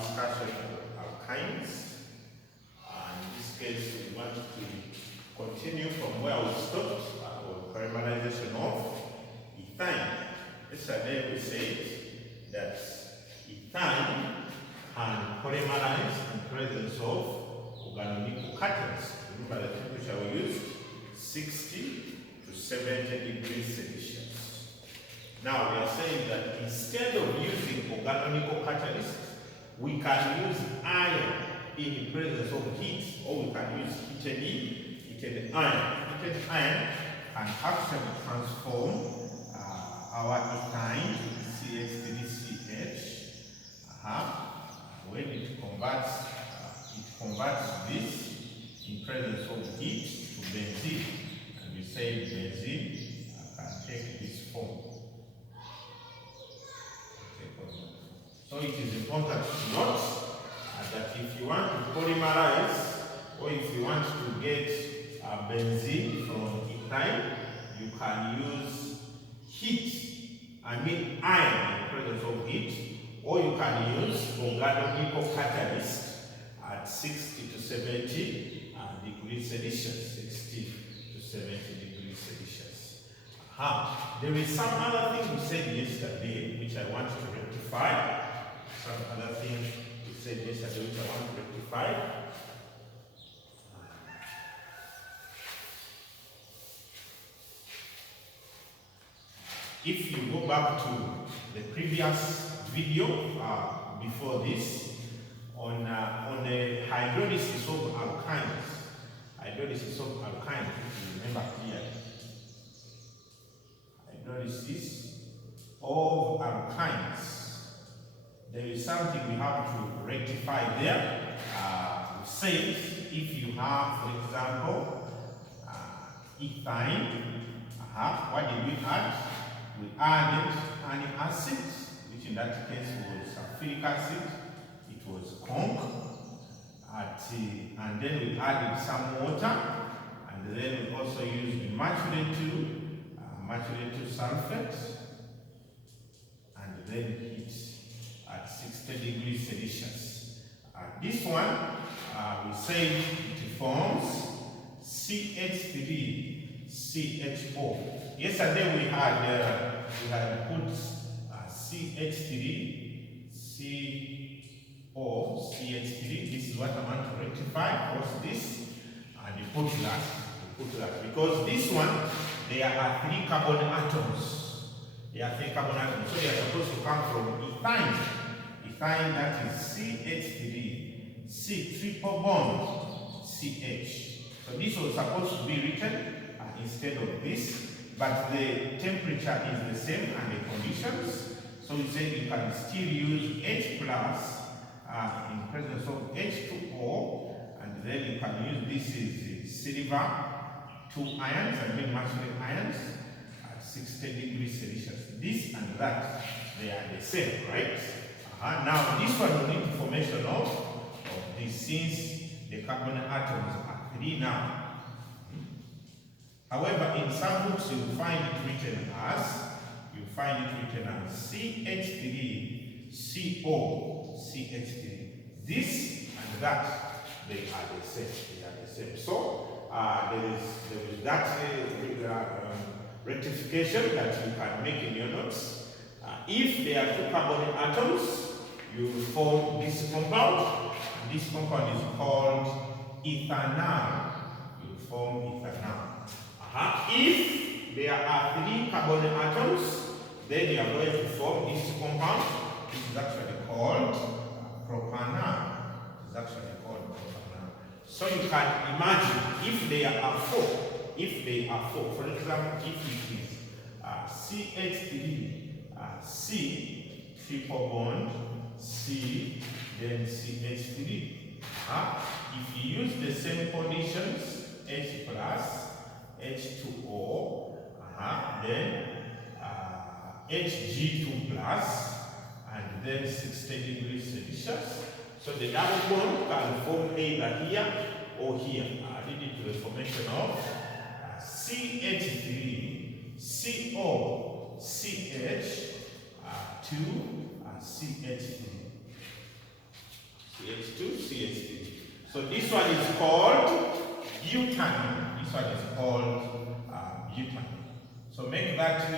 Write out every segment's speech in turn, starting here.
discussion of alkynes. In this case, we want to continue from where we stopped with polymerization of ethine. Yesterday we said that ethine can polymerize in presence of organonickel-catalyst. Remember the temperature we used, 60 to 70 degrees Celsius. Now we are saying that instead of using organonickel-catalyst, we can use iron in the presence of heat, or we can use heated iron. Heated iron can actually transform our ethine to CH3CH. When it converts this in presence of heat to benzene, and we say benzene can take this form. So it is important to note that if you want to polymerize, or if you want to get benzene from ethine, you can use iron in presence of heat, or you can use organonickel catalyst at 60 to 70 degrees Celsius. 60 to 70 degrees Celsius. There is some other thing we said yesterday which I want to rectify. Some other thing we said yesterday which I want to rectify. If you go back to the previous video before this on the hydrolysis of alkynes, if you remember clearly, hydrolysis of alkynes, there is something we have to rectify there. We said if you have, for example, ethine, what did we add? We added an acid, which in that case was sulfuric acid. It was conch, and then we added some water, and then we also used mercury sulfate, and then heat at 60 degrees Celsius. This one, we say it forms CH3CHO. Yesterday we had put CH3, CH3. This is what I want to rectify. What's this? And you put that. Because this one, there are 3 carbon atoms. So they are supposed to come from ethine. Ethine, that is CH3, C triple bond, CH. So this was supposed to be written instead of this, but the temperature is the same and the conditions. So we say you can still use H plus in presence of H2O, and then you can use this is silver, 2 ions, mercury ions at 60 degrees Celsius. This and that, they are the same, right? Now this one will need formation of this, since the carbon atoms are 3 now. However, in some books you find it written as CH3CO, CH3. This and that, they are the same. So there is that rectification that you can make in your notes. If there are 2 carbon atoms, you form this compound. This compound is called ethanol. You form ethanol. If there are 3 carbon atoms, then you are going to form this compound. This is actually called propanol. So you can imagine if there are 4. For example, if it is CH3, C triple bond, C, then CH3. If you use the same conditions, H plus, H2O, then Hg2 plus, and then 60 degrees Celsius. So the double bond can form either here or here, leading to the formation of CH3, CO, CH, 2, CH3. CH2, CH3. So this one is called butane. This one is called butane. So make that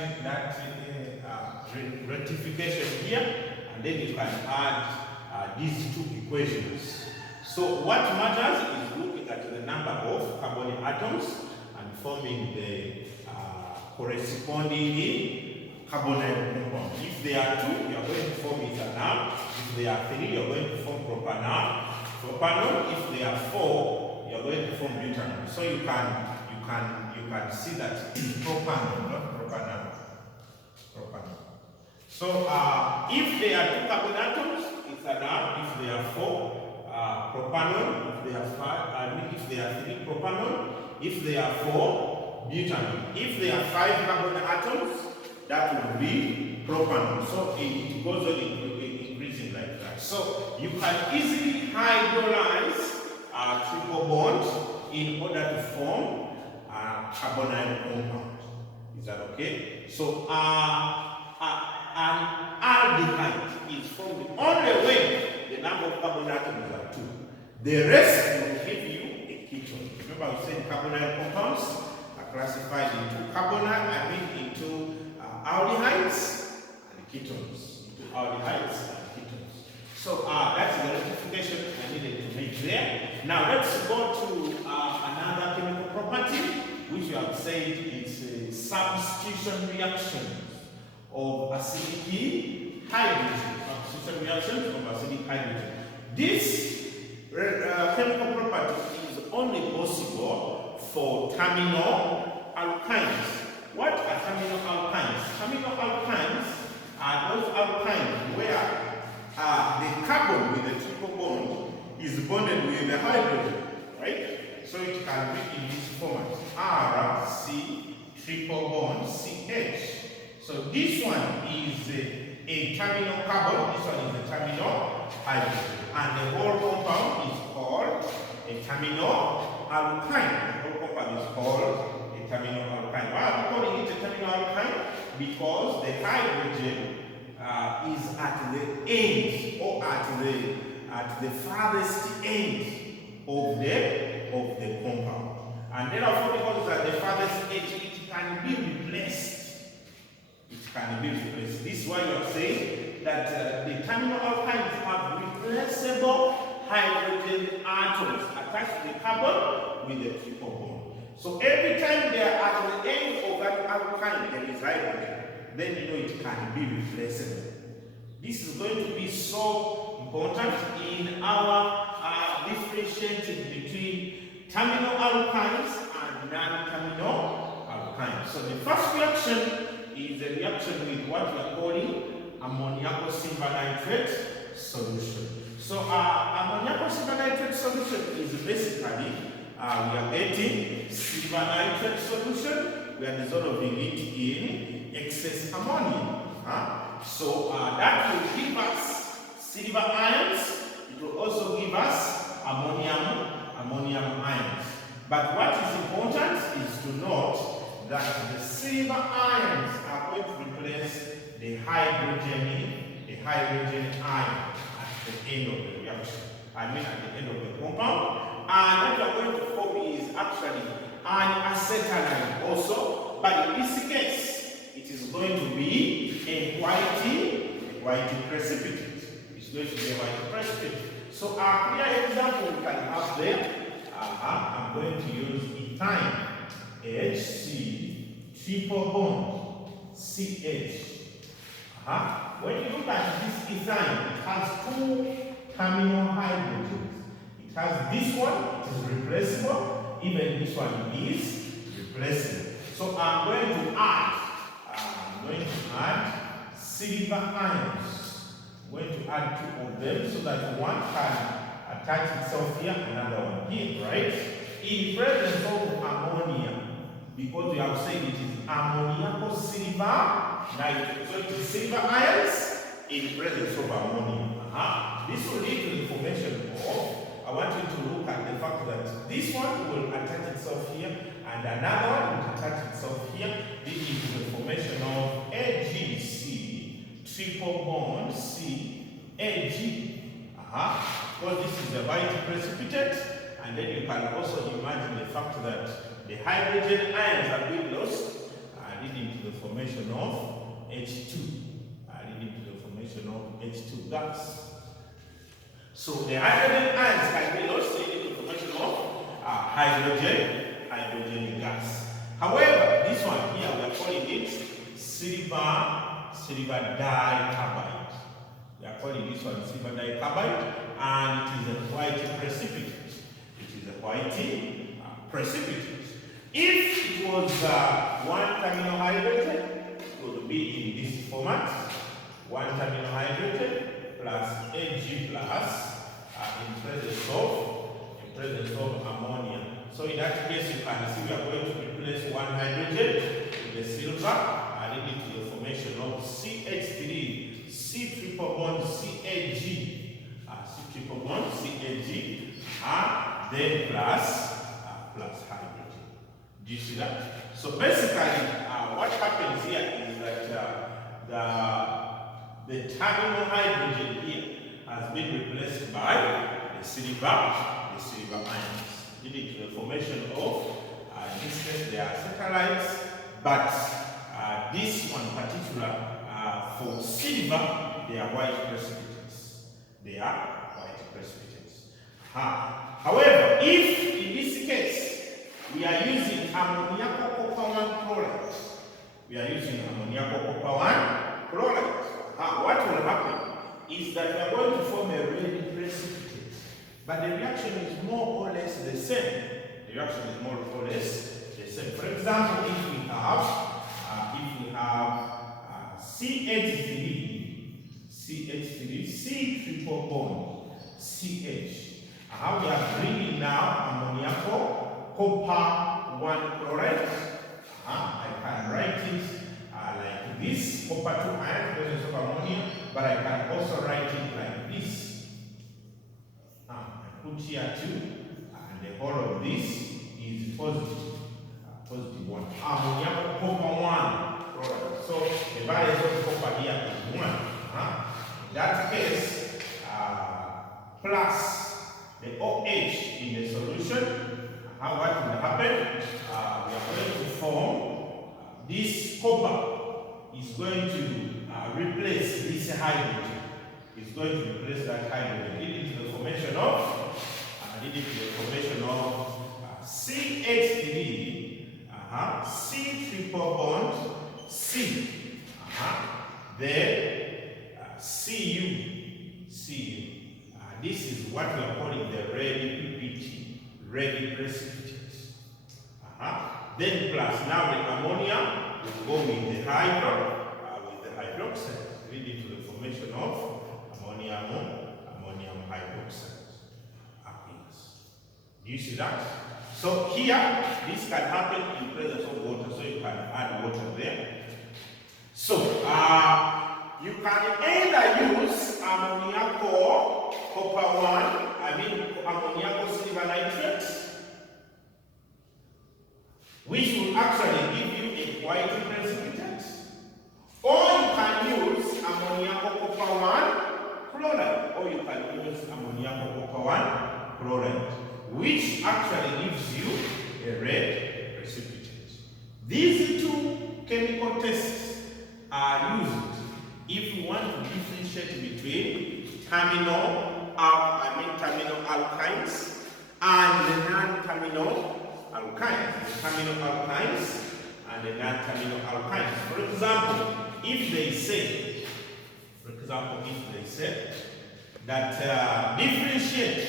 rectification here, and then you can add these two equations. So what matters is looking at the number of carbon atoms and forming the corresponding carbonyl compound. If there are 2, you are going to form ethanol. If there are 3, you are going to form propanol. If there are 4, you are going to form butanol. So you can see that it's propanol, not propanol. So if there are 2 carbon atoms, ethanol. If there are 4, propanol. If there are 5, if there are 3, propanol. If there are 4, butanol. If there are 5 carbon atoms, that will be propanol. So it goes on increasing like that. So you can easily hydrolyze a triple bond in order to form a carbonyl compound. Is that okay? So an aldehyde is formed only when the number of carbon atoms are 2. The rest will give you a ketone. Remember we said carbonyl compounds are classified into into aldehydes and ketones. Into aldehydes and ketones. So that's the rectification I needed to make there. Now let's go to another chemical property which we have said is a substitution reaction of acidic hydrogen. Substitution reaction of acidic hydrogen. This chemical property is only possible for terminal alkynes. What are terminal alkynes? Terminal alkynes are those alkynes where the carbon with the triple bond is bonded with the hydrogen, right? So it can be in this format: R, C, triple bond, CH. So this one is a terminal carbon, this one is a terminal hydrogen. And the whole compound is called a terminal alkyne. The whole compound is called a terminal alkyne. Why are we calling it a terminal alkyne? Because the hydrogen is at the end, or at the farthest end of the compound. And therefore, because it's at the farthest edge, it can be replaced. It can be replaced. This is why you are saying that the terminal alkynes have replaceable hydrogen atoms attached to the carbon with the triple bond. So every time they are at the end of that alkyne, there is hydrogen. Then you know it can be replaceable. This is going to be so important in our differentiating between terminal alkynes and non-terminal alkynes. So the first reaction is a reaction with what we are calling ammoniacal silver nitrate solution. So ammoniacal silver nitrate solution is basically we are getting silver nitrate solution. We are dissolving it in excess ammonia. So that will give us silver ions. It will also give us ammonium ions. But what is important is to note that the silver ions are going to replace the hydrogen ion at the end of the reaction. I mean at the end of the compound. And what we are going to form is actually an acetylene also, but in this case, it is going to be a white precipitate. It's going to be a white precipitate. So a clear example we can have there. I'm going to use ethyne, HC, triple bond, CH. When you look at this ethyne, it has 2 terminal hydrogens. It has this one, it is replaceable. Even this one is replaceable. So I'm going to add silver ions. I'm going to add 2 of them so that one can attach itself here, another one here, right? In presence of ammonia, because we have said it is ammoniacal silver nitrate. So it is silver ions in presence of ammonia. This will lead to the formation of, I want you to look at the fact that this one will attach itself here and another one will attach itself here, leading to the formation of AgC, triple bond C, Ag. Because this is a white precipitate, and then you can also imagine the fact that the hydrogen ions are being lost, leading to the formation of H2, leading to the formation of H2 gas. So the hydrogen ions can be lost, leading to the formation of hydrogen gas. However, this one here we are calling it silver dicarbide. We are calling this one silver dicarbide, and it is a white precipitate. It is a white precipitate. If it was one terminal hydrogen, it would be in this format: one terminal hydrogen plus Ag plus in presence of ammonia. So in that case, you can see we are going to replace one hydrogen with the silver, leading to the formation of CH3, C triple bond CAG, C triple bond CAG, then plus hydrogen. Do you see that? So basically, what happens here is that the terminal hydrogen here has been replaced by the silver ions, leading to the formation of, in this case, they are satellites, but this one particular, for silver, they are white precipitates. They are white precipitates. However, if in this case we are using ammoniacal copper 1 chloride, what will happen is that we are going to form a red precipitate, but the reaction is more or less the same. For example, if we have CH3, C triple bond, CH. We are bringing now ammoniacal copper 1 chloride. I can write it like this: copper 2 ions, presence of ammonia, but I can also write it like this. I put here 2, and the whole of this is positive 1. Ammoniacal copper 1 chloride. So the value of copper here is 1. In that case, plus the OH in the solution, what will happen? We are going to form this copper is going to replace this hydrogen. It's going to replace that hydrogen, leading to the formation of CH3, C triple bond C, then Cu. This is what we are calling the red PPT, red precipitate. Then plus now the ammonia will go with the hydroxide, leading to the formation of ammonium hydroxide. Do you see that? So here, this can happen in presence of water, so you can add water there. So you can either use ammoniacal copper 1, ammoniacal silver nitrate, which will actually give you a white precipitate, or you can use ammoniacal copper 1 chloride, which actually gives you a red precipitate. These two chemical tests are used if you want to differentiate between terminal alkynes and the non-terminal alkynes. The terminal alkynes and the non-terminal alkynes. For example, if they say that differentiate,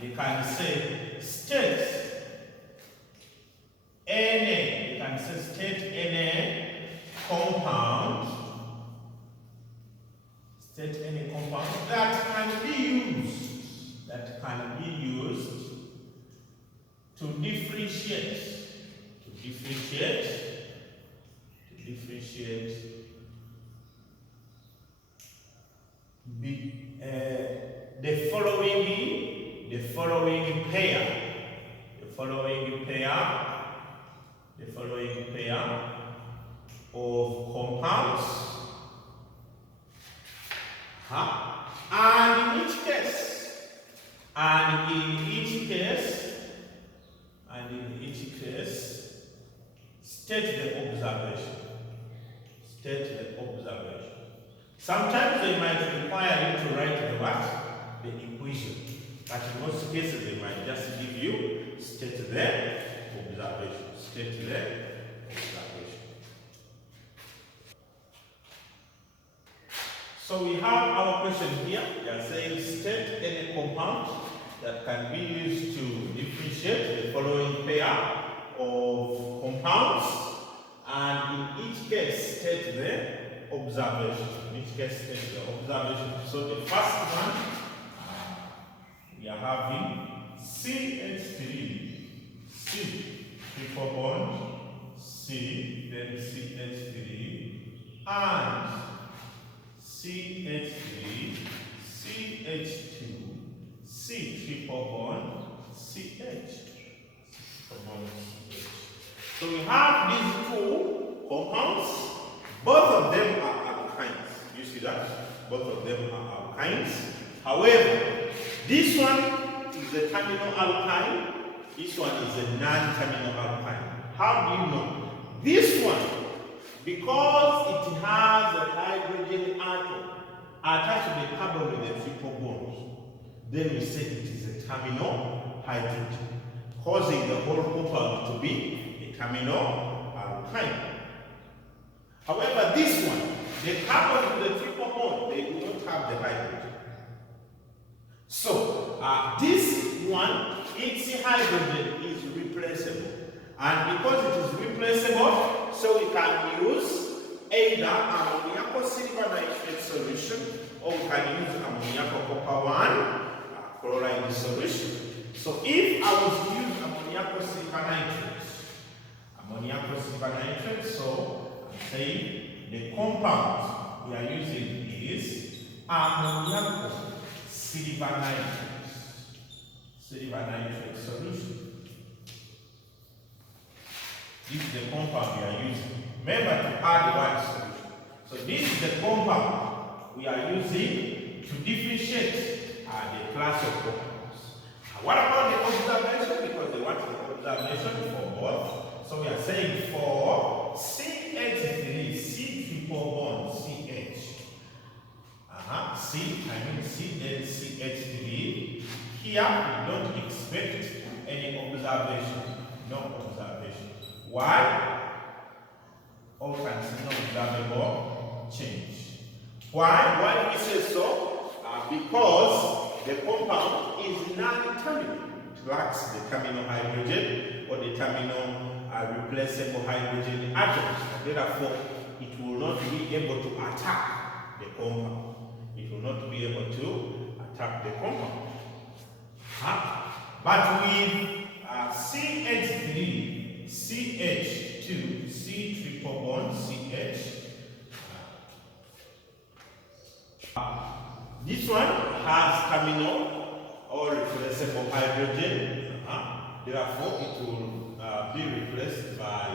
they can say state any compound, that can be used to differentiate the following pair of compounds, and in each case And in each case, state the observation. State the observation. Sometimes they might require you to write the what? The equation. But in most cases, they might just give you state the observation. State the observation. So we have our question here. They are saying state any compound that can be used to differentiate the following pair of compounds, and in each case state the observation. In each case state the observation. So the first one, we are having CH3, C, triple bond, C, then CH3, and CH3, CH2, C, triple bond, CH. So we have these two compounds. Both of them are alkynes. You see that? Both of them are alkynes. However, this one is a terminal alkyne. This one is a non-terminal alkyne. How do you know? This one, because it has a hydrogen atom attached to the carbon with a triple bond, then we say it is a terminal hydrogen, causing the whole compound to be a terminal alkyne. However, this one, the carbon with the triple bond, they do not have the hydrogen. So, this one, its hydrogen is replaceable. And because it is replaceable, so we can use either ammoniacal silver nitrate solution, or we can use ammoniacal copper 1 chloride solution. So if I was to use ammoniacal silver nitrate, so I'm saying the compound we are using is ammoniacal silver nitrate solution. This is the compound we are using. Remember to add the white solution. So this is the compound we are using to differentiate the class of compounds. What about the observation? Because they want the observation for both. So we are saying for CH3, C triple bond, CH. C, then CH3. Here we don't expect any observation. No observation. Why? All kinds of observable change. Why? Why do we say so? Because the compound is non-terminal. It lacks the terminal hydrogen or the terminal replaceable hydrogen atoms. Therefore, it will not be able to attack the compound. It will not be able to attack the compound. But with CH3, CH2, C triple bond, CH. This one has terminal or replaceable hydrogen. Therefore, it will be replaced by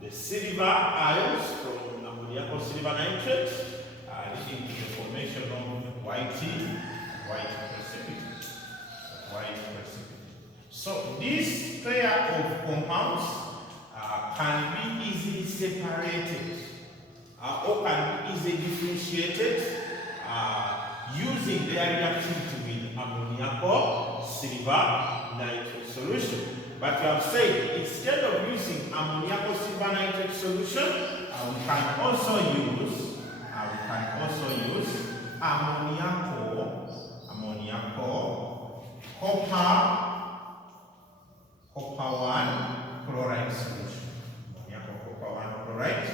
the silver ions from ammoniacal silver nitrate, leading to the formation of white precipitate. So this pair of compounds can be easily separated or can be easily differentiated using their reactivity with ammoniacal silver nitrate solution. But we have said instead of using ammoniacal silver nitrate solution, we can also use ammoniacal copper 1 chloride solution. Ammoniacal copper 1 chloride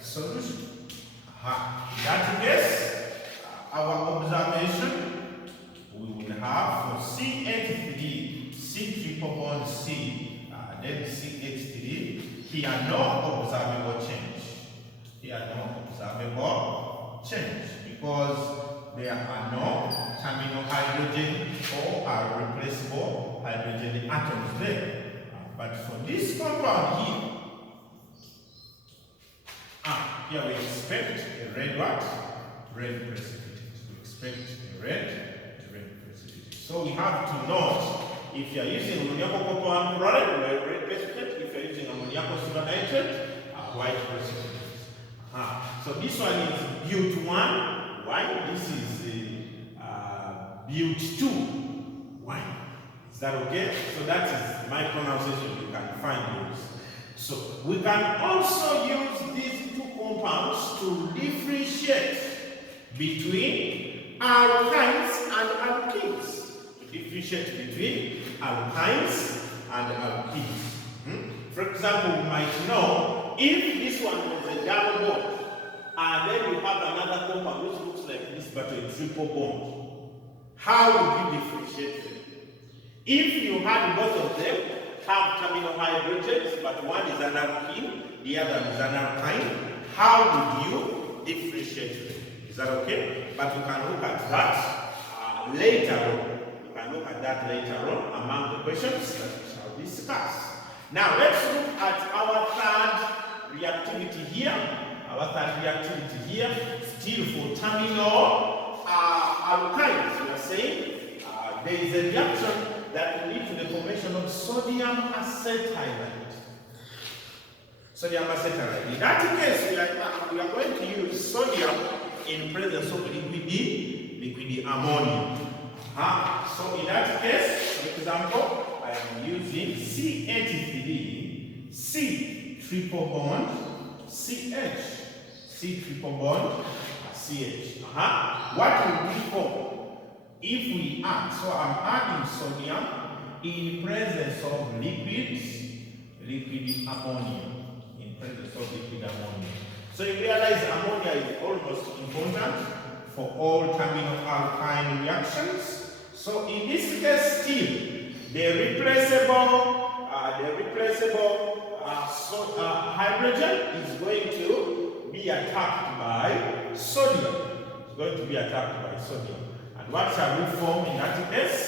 solution. In that case, our observation we will have for CH3, C triple bond C, then CH3. Here no observable change. Because there are no terminal hydrogen or replaceable hydrogen atoms there. But for this compound here we expect a red what? Red precipitate. We expect a red precipitate. So we have to note, if you are using ammoniacal copper 1 chloride, red precipitate. If you are using ammoniacal silver nitrate, white precipitate. So this one is bute 1 wine. This is bute 2 wine. Is that okay? So that is my pronunciation. You can find those. So we can also use these two compounds to differentiate between alkynes and alkenes. Differentiate between alkynes and alkenes. For example, we might know if this one was a double bond, and then we have another compound which looks like this but a triple bond. How would you differentiate them? If you had both of them have terminal hydrogens, but one is an alkene, the other is an alkyne, how would you differentiate them? Is that okay? But we can look at that later on. We can look at that later on among the questions that we shall discuss. Now let's look at our third reactivity here. Our third reactivity here, still for terminal alkynes. We are saying there is a reaction that will lead to the formation of sodium acetylide. Sodium acetylide. In that case, we are going to use sodium in presence of liquid ammonia. So in that case, for example, I am using CH3, C triple bond, CH, C triple bond, CH. What will we form if we add? So I'm adding sodium in presence of liquid ammonia. In presence of liquid ammonia. So you realize ammonia is almost important for all terminal alkyne reactions. So in this case, still the replaceable hydrogen is going to be attacked by sodium. It's going to be attacked by sodium. And what shall we form in that case?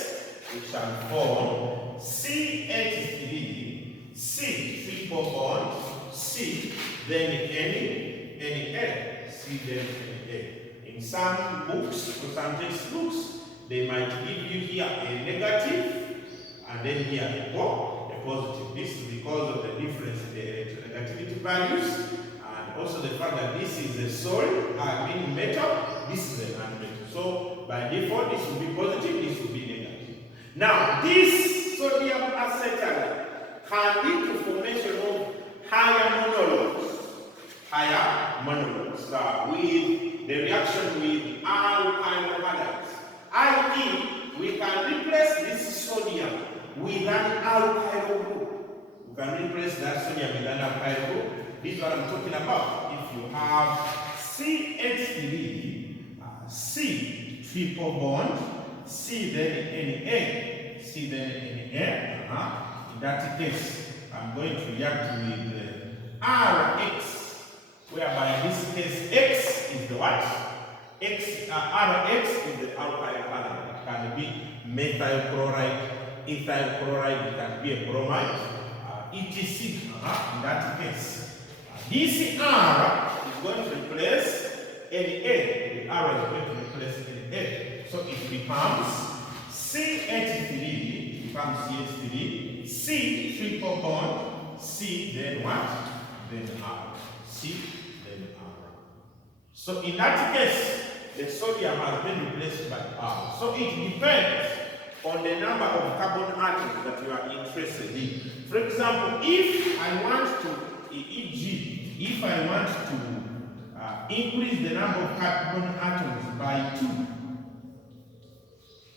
We shall form CH3, C triple bond, C, then Na, C, then Na. In some books, or some textbooks, they might give you here a negative and then here a positive. This is because of the difference in the electronegativity values and also the fact that this is a solid, meaning metal, this is a non-metal. So by default, this will be positive, this will be negative. Now, this sodium acetylide can lead to formation of higher monologues with the reaction with alkyl halides. I.e., we can replace this sodium with an alkyl group. We can replace that sodium with an alkyl group. This is what I'm talking about. If you have CH3, C triple bond, C then Na, C then Na. In that case, I'm going to react with Rx, whereby in this case X is the what? Rx is the alkyl halide. It can be methyl chloride, ethyl chloride, it can be a bromide, etc. In that case, this R is going to replace Na. The R is going to replace Na. So it becomes CH3, C triple bond, C then what? Then R. C then R. So in that case, the sodium has been replaced by R. So it depends on the number of carbon atoms that you are interested in. For example, if I want to, e.g., if I want to increase the number of carbon atoms by 2,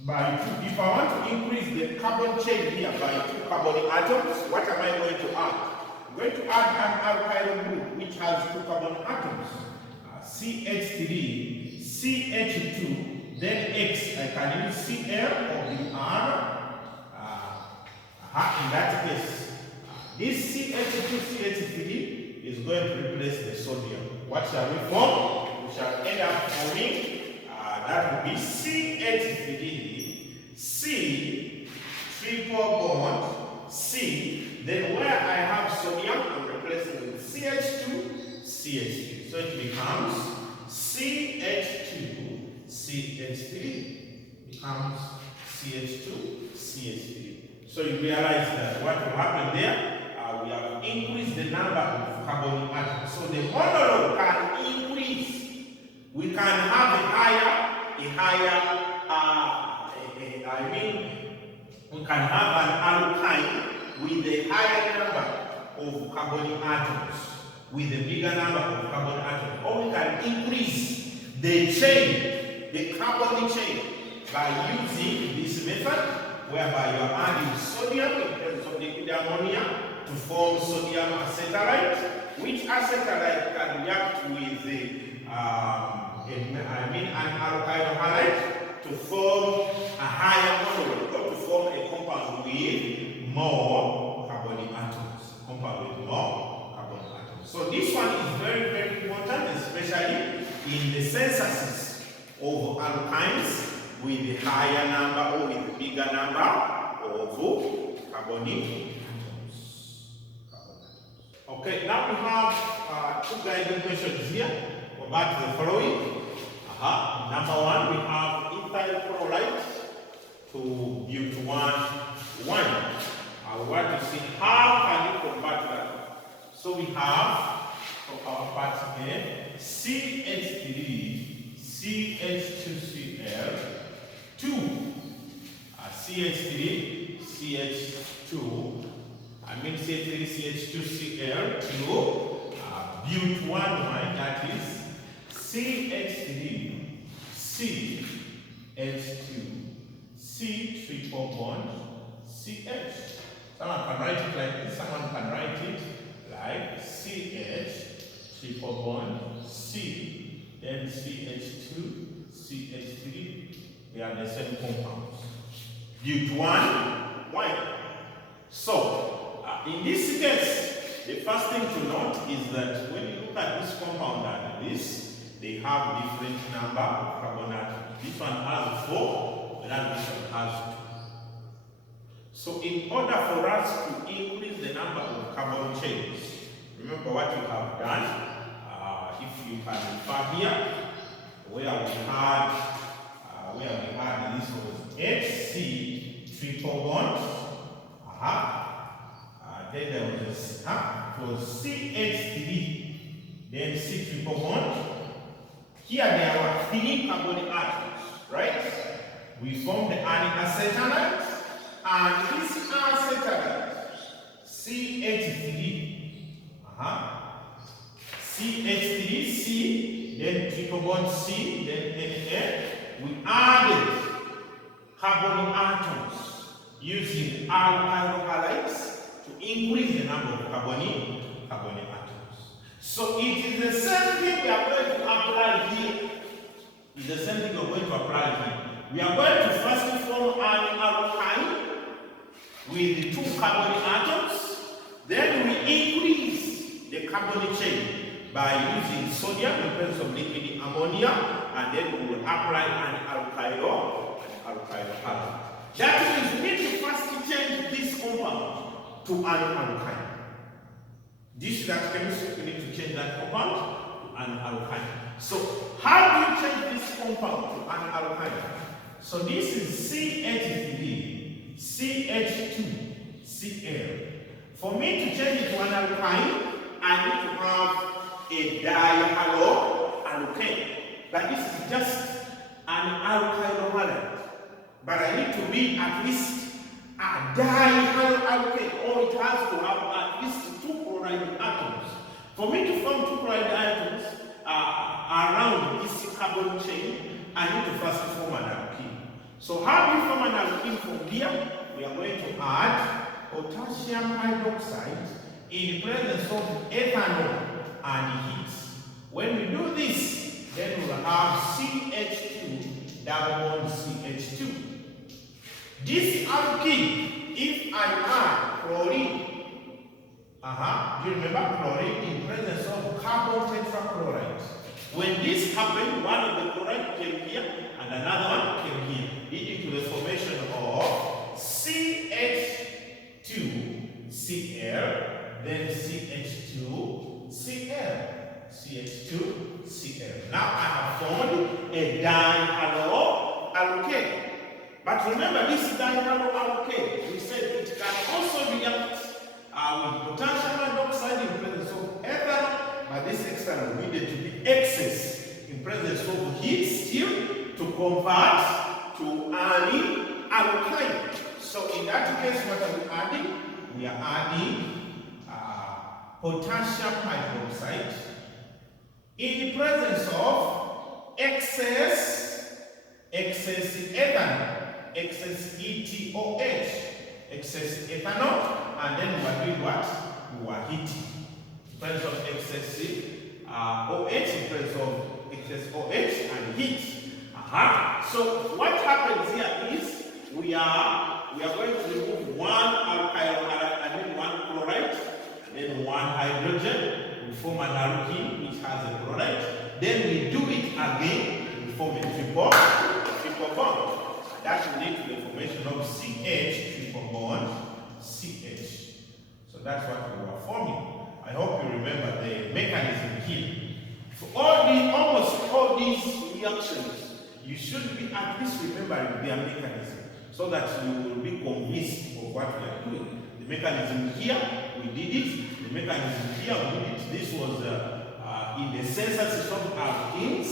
if I want to increase the carbon chain here by 2 carbon atoms, what am I going to add? I'm going to add an alkyl group which has 2 carbon atoms. CH3, CH2, then X. I can use Cl or Br. In that case, this CH2, CH3 is going to replace the sodium. What shall we form? We shall end up forming, that will be CH3, C triple bond, C. Then where I have sodium, I'm replacing with CH2, CH3. So it becomes CH2, CH3. Becomes CH2, CH3. So you realize that what will happen there, we have increased the number of carbon atoms. So the monologue can increase. We can have we can have an alkyne with a higher number of carbon atoms, with a bigger number of carbon atoms. Or we can increase the chain, the carbon chain, by using this method, whereby you are adding sodium in terms of liquid ammonia to form sodium acetylite, which acetylite can react with an alkyl halide to form a higher molecule, or to form a compound with more carbon atoms. So this one is very, very important, especially in the synthesis of alkynes with a higher number or with a bigger number of carbon atoms. Okay, now we have two guiding questions here about the following. Number one, we have ethyl chloride to butane 1. I want to see how can you convert that. So we have for our part A, CH3, CH2Cl, 2, CH3, CH2, CH3, CH2Cl, 2, butane, that is CH3, CH2, C triple bond, CH. Someone can write it like this, someone can write it like CH, triple bond, C, then CH2, CH3, they are the same compounds. Butane, 1. So, in this case, the first thing to note is that when you look at this compound and this, they have different number of carbon atoms. This one has 4, whereas this one has 2. So in order for us to increase the number of carbon chains, remember what you have done. If you can refer here, where we had this was HC triple bond. Then there was this, it was CH3, then C triple bond. Here there were 3 carbon atoms, right? We formed an acetylite, and this acetylite, CH3, CH3, C, then triple bond C, then Na. We added carbon atoms using alkyl halides to increase the number of carbon atoms. So it is the same thing we are going to apply here. It's the same thing we are going to apply here. We are going to first form an alkyne with 2 carbon atoms. Then we increase the carbon chain by using sodium in terms of liquid ammonia, and then we will apply an alkyl halide. That means we need to first change this compound to an alkyne. This is that chemistry, we need to change that compound to an alkyne. So how do you change this compound to an alkyne? So this is CH3, CH2, Cl. For me to change it to an alkyne, I need to have a dihaloalkane. But this is just an alkyl halide. But I need to be at least a dihaloalkane, or it has to have at least 2 chloride atoms. For me to form 2 chloride atoms around this carbon chain, I need to first form an alkene. So how do we form an alkene from here? We are going to add potassium hydroxide in presence of ethanol and heat. When we do this, then we will have CH2 double bond CH2. This alkene, if I add chlorine, do you remember chlorine in presence of carbon tetrachloride? When this happened, one of the chloride came here and another one came here, leading to the formation of CH2Cl, then CH2Cl. CH2Cl. Now I have formed a dihaloalkane. But remember, this dihaloalkane, we said it can also react with potassium hydroxide in presence of ethanol, but this external needed to be excess in presence of heat still to convert to an alkyne. So in that case, what are we adding? We are adding potassium hydroxide in the presence of excess ethanol, excess ETOH, excess ethanol, and then we are doing what? We are heating. In presence of excess OH, in presence of excess OH and heat. So what happens here is we are going to remove one alkyl halide and then one chloride, and then one hydrogen. We form an alkene which has a chloride. Then we do it again. We form a triple bond. That will lead to the formation of CH, triple bond, CH. So that's what we are forming. I hope you remember the mechanism here. For almost all these reactions, you should be at least remembering their mechanism so that you will be convinced of what we are doing. The mechanism here, we did it. The mechanism here, we did it. This was in the synthesis of alkenes.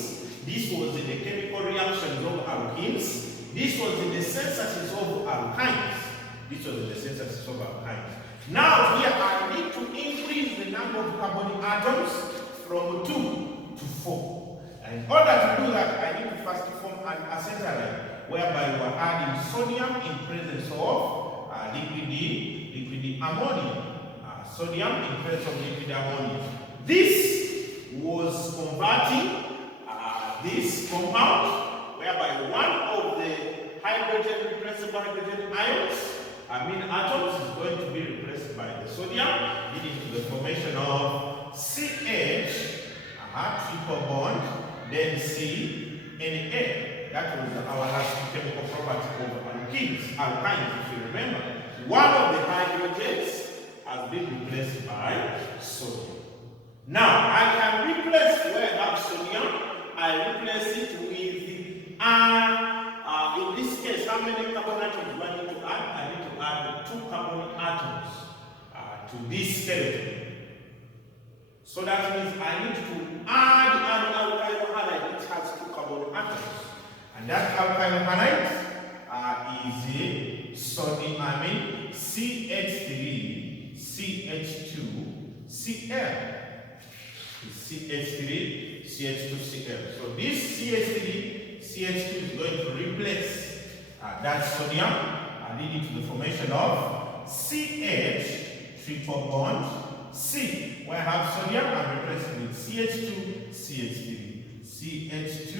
This was in the chemical reactions of alkenes. This was in the synthesis of alkynes. This was in the synthesis of alkynes. Now here I need to increase the number of carbon atoms from 2 to 4. And in order to do that, I need to first form an acetylene, whereby we are adding sodium in presence of liquid ammonia. Sodium in presence of liquid ammonia. This was converting this compound, whereby one of the hydrogen replaceable hydrogen ions, amine atoms, is going to be replaced by the sodium, leading to the formation of CH, triple bond, then C, and A. That was our last chemical property of alkenes, if you remember. One of the hydrogens has been replaced by sodium. Now, I can replace where I have sodium, I replace it with, in this case, how many carbon atoms do I need to add? I need to add 2 carbon atoms to this skeleton. So that means I need to add an alkyl halide which has 2 carbon atoms. And that alkyl halide is sodium, CH3, CH2, Cl. CH3, CH2Cl. So this CH3, CH2 is going to replace that sodium, leading to the formation of CH, triple bond, C. Where I have sodium, I'm replacing with CH2, CH3, CH2,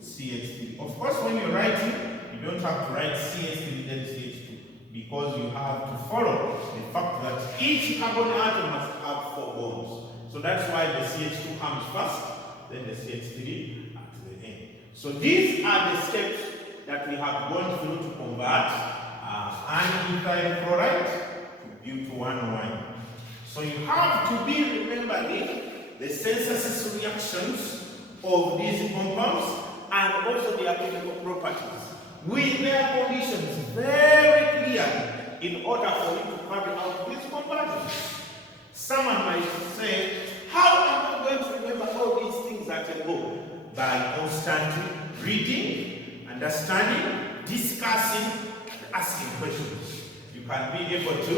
CH3. Of course, when you're writing, you don't have to write CH3 then CH2, because you have to follow the fact that each carbon atom must have 4 bonds. So that's why the CH2 comes first, then the CH3 at the end. So these are the steps that we have gone through to convert an ethyl chloride to butyl-1,1. So you have to be remembering the synthesis reactions of these compounds and also their chemical properties with their conditions very clear in order for you to carry out these conversions. Someone might say, how am I going to remember all these things that I go? By constantly reading, understanding, discussing, and asking questions. You can be able to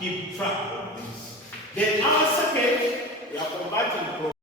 keep track of this. Then our second, we are converting